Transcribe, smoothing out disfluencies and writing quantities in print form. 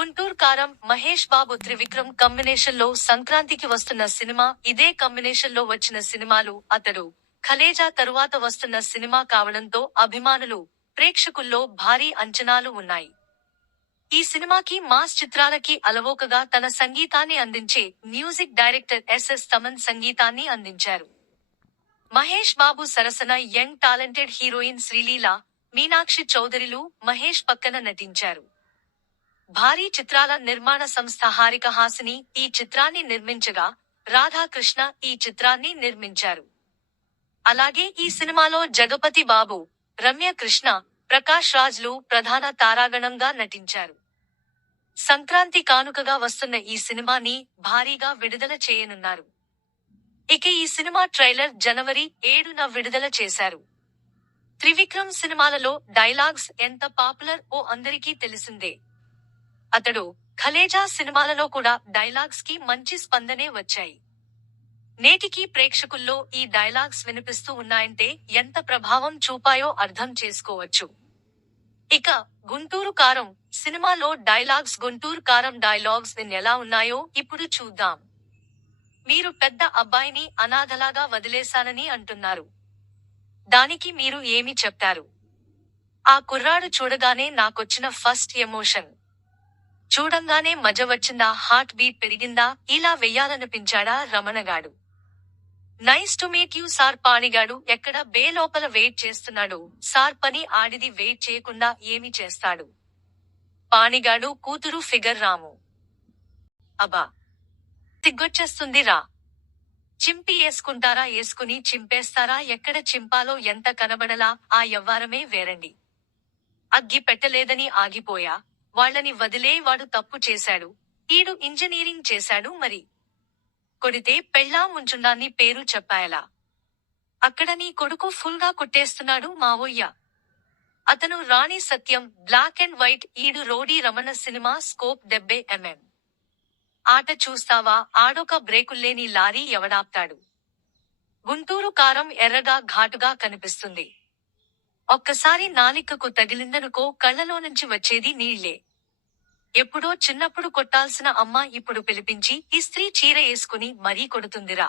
గుంటూరు కారం మహేష్ బాబు త్రివిక్రమ్ కాంబినేషన్ లో సంక్రాంతికి వస్తున్న సినిమా. ఇదే కాంబినేషన్ లో వచ్చిన సినిమాలు అతడు, ఖలేజా తరువాత వస్తున్న సినిమా కావడంతో అభిమానులు, ప్రేక్షకుల్లో భారీ అంచనాలు ఉన్నాయి. ఈ సినిమాకి మాస్ చిత్రాలకి అలవోకగా తన సంగీతాన్ని అందించే మ్యూజిక్ డైరెక్టర్ ఎస్ఎస్ తమన్ సంగీతాన్ని అందించారు. మహేష్ బాబు సరసన young talented heroine Sreeleela, Meenakshi చౌదరిలు మహేష్ పక్కన నటించారు. భారీ చిత్రాల నిర్మాణ సంస్థ హారిక హాసిని ఈ చిత్రాన్ని నిర్మించగా, రాధాకృష్ణ ఈ చిత్రాన్ని నిర్మించారు. అలాగే ఈ సినిమాలో జగపతి బాబు, రమ్య కృష్ణ, ప్రకాష్ రాజ్లు ప్రధాన తారాగణంగా నటించారు. సంక్రాంతి కానుకగా వస్తున్న ఈ సినిమాని భారీగా విడుదల చేయనున్నారు. ఇక ఈ సినిమా ట్రైలర్ జనవరి 7న విడుదల చేశారు. త్రివిక్రమ్ సినిమాలలో డైలాగ్స్ ఎంత పాపులర్ ఓ అందరికీ తెలిసిందే. అతడు, ఖలేజా సినిమాలలో కూడా డైలాగ్స్ కి మంచి స్పందనే వచ్చాయి. నేటికీ ప్రేక్షకుల్లో ఈ డైలాగ్స్ వినిపిస్తూ ఉన్నాయంటే ఎంత ప్రభావం చూపాయో అర్థం చేసుకోవచ్చు. ఇక గుంటూరు కారం సినిమాలో గుంటూరు కారం డైలాగ్స్ ఎలా ఉన్నాయో ఇప్పుడు చూద్దాం. మీరు పెద్ద అబ్బాయిని అనాథలాగా వదిలేశానని అంటున్నారు. దానికి మీరు ఏమి చెప్తారు? ఆ కుర్రాడు చూడగానే నాకొచ్చిన ఫస్ట్ ఎమోషన్. చూడంగానే మజ వచ్చిందా, హార్ట్ బీట్ పెరిగిందా, ఇలా వెయ్యాలనిపించాడా రమణగాడు. Nice to meet you sir. పాణిగాడు ఎక్కడ బే లోపల వెయిట్ చేస్తున్నాడు సార్. పని ఆడిది వెయిట్ చేయకుండా ఏమి చేస్తాడు? పాణిగాడు కూతురు ఫిగర్ రాము. అబ్బా, సిగ్గొచ్చేస్తుంది రా. చింపి ఏసుకుంటారా, ఏసుకుని చింపేస్తారా, ఎక్కడ చింపాలో ఎంత కనబడలా. ఆ యవ్వారమే వేరండి. అగ్గి పెట్టలేదని ఆగిపోయా, వాళ్ళని వదిలే. వాడు తప్పు చేశాడు, ఈడు ఇంజనీరింగ్ చేశాడు, మరి కొడితే పెళ్ళాం ఉంచుండాన్ని పేరు చెప్పాయలా. అక్కడ నీ కొడుకు ఫుల్ గా కొట్టేస్తున్నాడు మావోయ్య. అతను Rani Satyam, black and white. ఈడు rowdy Ramana. Cinema scope 70 mm. ఆట చూస్తావా, ఆడొక బ్రేకుల్లేని లారీ ఎవడాప్తాడు. గుంటూరు కారం ఎర్రగా ఘాటుగా కనిపిస్తుంది. ఒక్కసారి నాలికకు తగిలిందనుకో కళ్ళలోనుంచి వచ్చేది నీళ్లే. ఎప్పుడో చిన్నప్పుడు కొట్టాల్సిన అమ్మ ఇప్పుడు పిలిపించి ఇస్త్రీ చీర ఏసుకుని మరీ కొడుతుందిరా.